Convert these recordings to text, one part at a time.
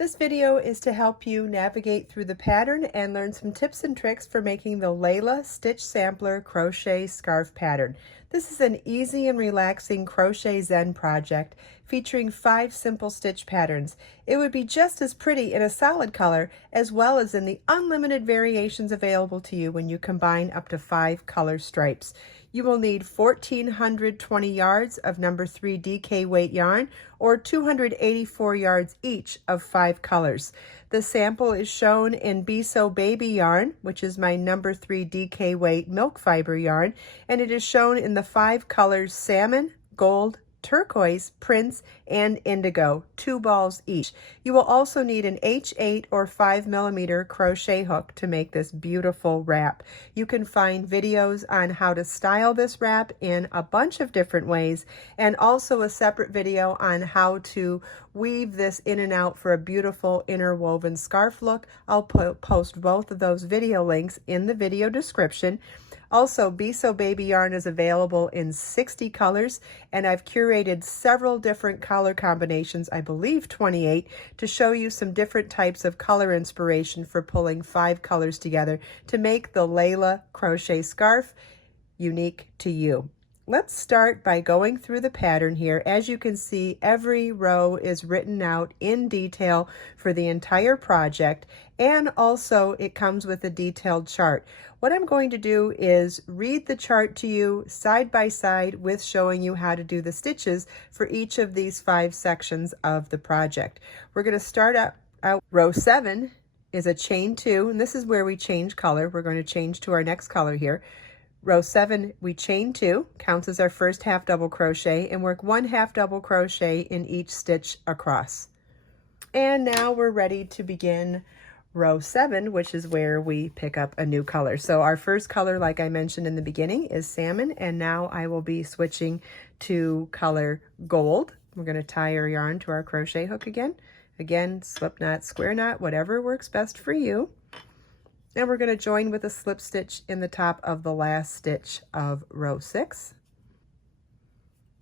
This video is to help you navigate through the pattern and learn some tips and tricks for making the Layla Stitch Sampler Crochet Scarf Pattern. This is an easy and relaxing crochet zen project featuring 5 simple stitch patterns. It would be just as pretty in a solid color as well as in the unlimited variations available to you when you combine up to 5 color stripes. You will need 1,420 yards of number 3 DK weight yarn or 284 yards each of 5 colors. The sample is shown in Be So Baby yarn, which is my number 3 DK weight milk fiber yarn, and it is shown in the 5 colors salmon, gold, turquoise, prince, and indigo, 2 balls each. You will also need an H8 or 5mm crochet hook to make this beautiful wrap. You can find videos on how to style this wrap in a bunch of different ways, and also a separate video on how to weave this in and out for a beautiful interwoven scarf look. I'll post both of those video links in the video description. Also, Be So Baby yarn is available in 60 colors, and I've curated several different color combinations, I believe 28, to show you some different types of color inspiration for pulling 5 colors together to make the Layla crochet scarf unique to you. Let's start by going through the pattern here. As you can see, every row is written out in detail for the entire project, and also it comes with a detailed chart. What I'm going to do is read the chart to you side by side with showing you how to do the stitches for each of these 5 sections of the project. We're going to start out row 7 is a chain 2, and this is where we change color. We're going to change to our next color here. Row 7, we chain 2, counts as our first half double crochet, and work 1 half double crochet in each stitch across. And now we're ready to begin row 7, which is where we pick up a new color. So our first color, like I mentioned in the beginning, is salmon, and now I will be switching to color gold. We're going to tie our yarn to our crochet hook again. Again, slip knot, square knot, whatever works best for you. And we're going to join with a slip stitch in the top of the last stitch of row 6.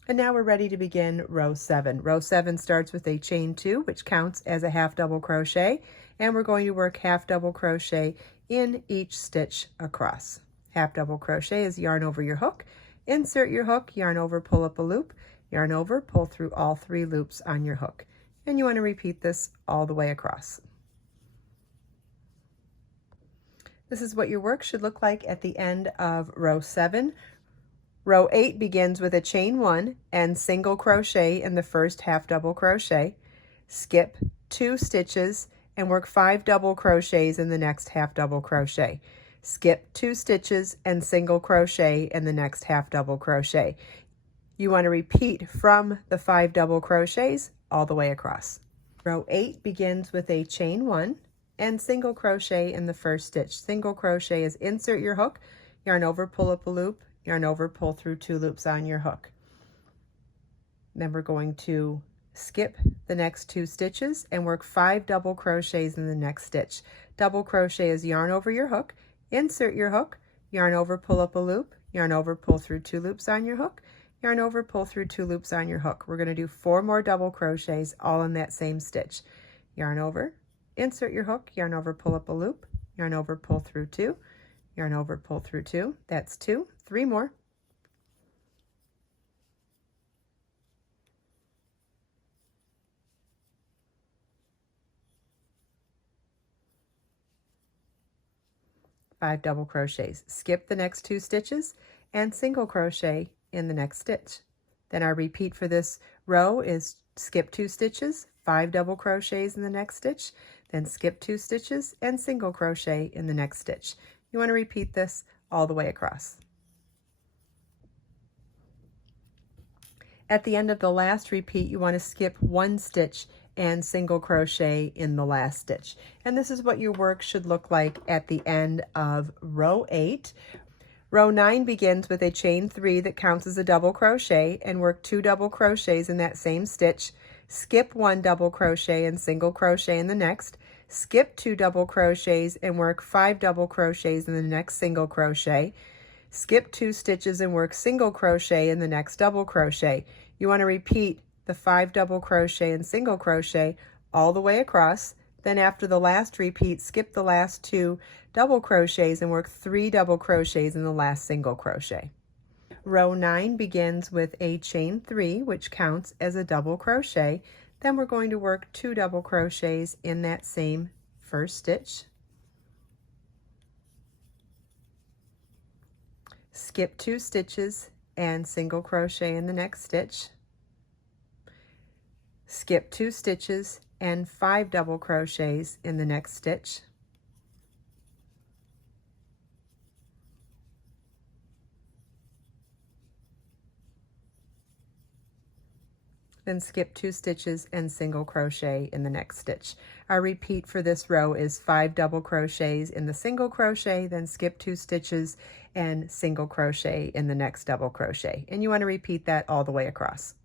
And now we're ready to begin row 7. Row 7 starts with a chain 2, which counts as a half double crochet, and we're going to work half double crochet in each stitch across. Half double crochet is yarn over your hook, insert your hook, yarn over, pull up a loop, yarn over, pull through all 3 loops on your hook. And you want to repeat this all the way across. This is what your work should look like at the end of row 7. Row 8 begins with a chain 1 and single crochet in the first half double crochet. Skip 2 stitches and work 5 double crochets in the next half double crochet. Skip 2 stitches and single crochet in the next half double crochet. You want to repeat from the 5 double crochets all the way across. Row 8 begins with a chain 1 and single crochet in the first stitch. Single crochet is insert your hook, yarn over, pull up a loop, yarn over, pull through 2 loops on your hook. Then we're going to skip the next 2 stitches and work 5 double crochets in the next stitch. Double crochet is yarn over your hook, insert your hook, yarn over, pull up a loop, yarn over, pull through 2 loops on your hook, yarn over, pull through 2 loops on your hook. We're going to do 4 more double crochets all in that same stitch. Yarn over, insert your hook, yarn over, pull up a loop, yarn over, pull through 2, yarn over, pull through 2. That's 2. 3 more. Five double crochets. Skip the next 2 stitches and single crochet in the next stitch. Then our repeat for this row is skip 2 stitches, 5 double crochets in the next stitch, then skip 2 stitches and single crochet in the next stitch. You want to repeat this all the way across. At the end of the last repeat, you want to skip 1 stitch and single crochet in the last stitch. And this is what your work should look like at the end of row 8. Row 9 begins with a chain 3 that counts as a double crochet, and work 2 double crochets in that same stitch. Skip 1 double crochet and single crochet in the next. Skip 2 double crochets and work 5 double crochets in the next single crochet. Skip 2 stitches and work single crochet in the next double crochet. You want to repeat the 5 double crochet and single crochet all the way across. Then after the last repeat, skip the last 2 double crochets and work 3 double crochets in the last single crochet. Row 9 begins with a chain 3, which counts as a double crochet. Then we're going to work 2 double crochets in that same first stitch. Skip 2 stitches and single crochet in the next stitch. Skip 2 stitches and 5 double crochets in the next stitch. Then skip 2 stitches and single crochet in the next stitch. Our repeat for this row is 5 double crochets in the single crochet, then skip 2 stitches and single crochet in the next double crochet. And you want to repeat that all the way across.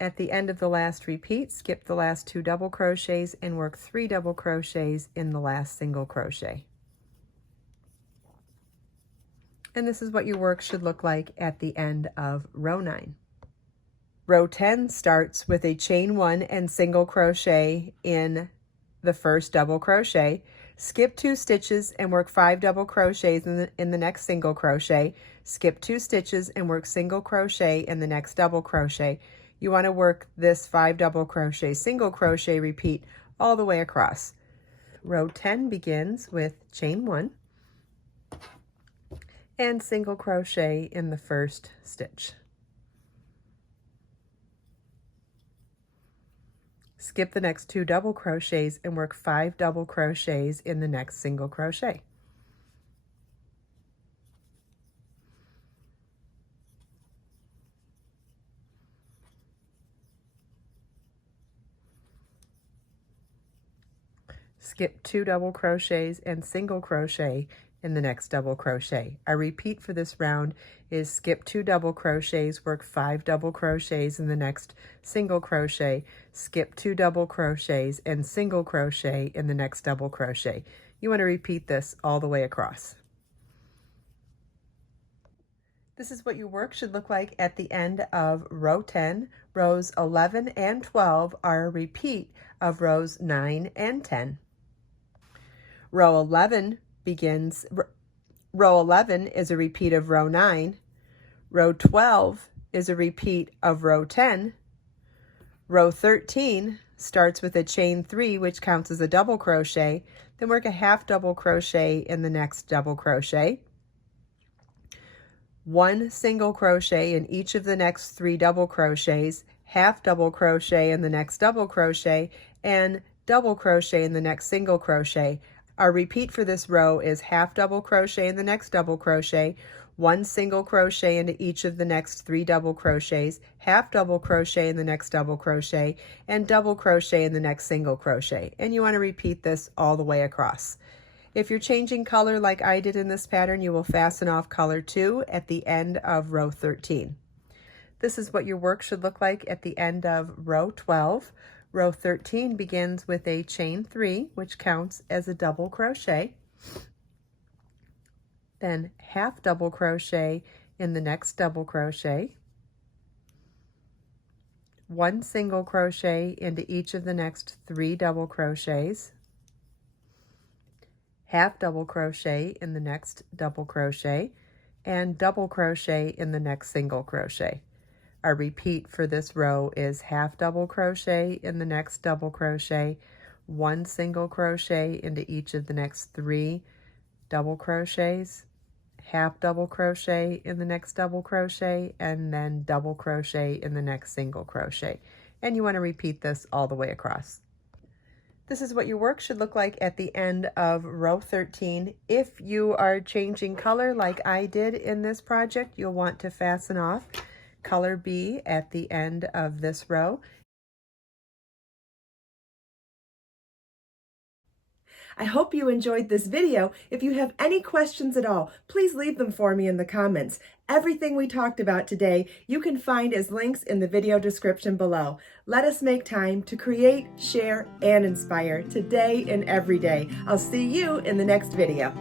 At the end of the last repeat, skip the last 2 double crochets and work 3 double crochets in the last single crochet. And this is what your work should look like at the end of row 9. Row 10 starts with a chain 1 and single crochet in the first double crochet. Skip 2 stitches and work 5 double crochets in the next single crochet. Skip 2 stitches and work single crochet in the next double crochet. You want to work this 5 double crochet single crochet repeat all the way across. Row 10 begins with chain 1 and single crochet in the first stitch. Skip the next 2 double crochets and work 5 double crochets in the next single crochet. Skip 2 double crochets and single crochet in the next double crochet. Our repeat for this round is skip 2 double crochets, work 5 double crochets in the next single crochet, skip 2 double crochets and single crochet in the next double crochet. You want to repeat this all the way across. This is what your work should look like at the end of row 10. Rows 11 and 12 are a repeat of rows 9 and 10. Row 11 is a repeat of row 9. Row 12 is a repeat of row 10. Row 13 starts with a chain 3, which counts as a double crochet. Then work a half double crochet in the next double crochet. 1 single crochet in each of the next 3 double crochets, half double crochet in the next double crochet, and double crochet in the next single crochet. Our repeat for this row is half double crochet in the next double crochet, 1 single crochet into each of the next 3 double crochets, half double crochet in the next double crochet, and double crochet in the next single crochet. And you want to repeat this all the way across. If you're changing color like I did in this pattern, you will fasten off color 2 at the end of row 13. This is what your work should look like at the end of row 12. Row 13 begins with a chain 3, which counts as a double crochet. Then half double crochet in the next double crochet. 1 single crochet into each of the next 3 double crochets. Half double crochet in the next double crochet, and double crochet in the next single crochet. Our repeat for this row is half double crochet in the next double crochet, 1 single crochet into each of the next 3 double crochets, half double crochet in the next double crochet, and then double crochet in the next single crochet. And you want to repeat this all the way across. This is what your work should look like at the end of row 13. If you are changing color like I did in this project, you'll want to fasten off color B at the end of this row. I hope you enjoyed this video. If you have any questions at all, please leave them for me in the comments. Everything we talked about today, you can find as links in the video description below. Let us make time to create, share, and inspire today and every day. I'll see you in the next video.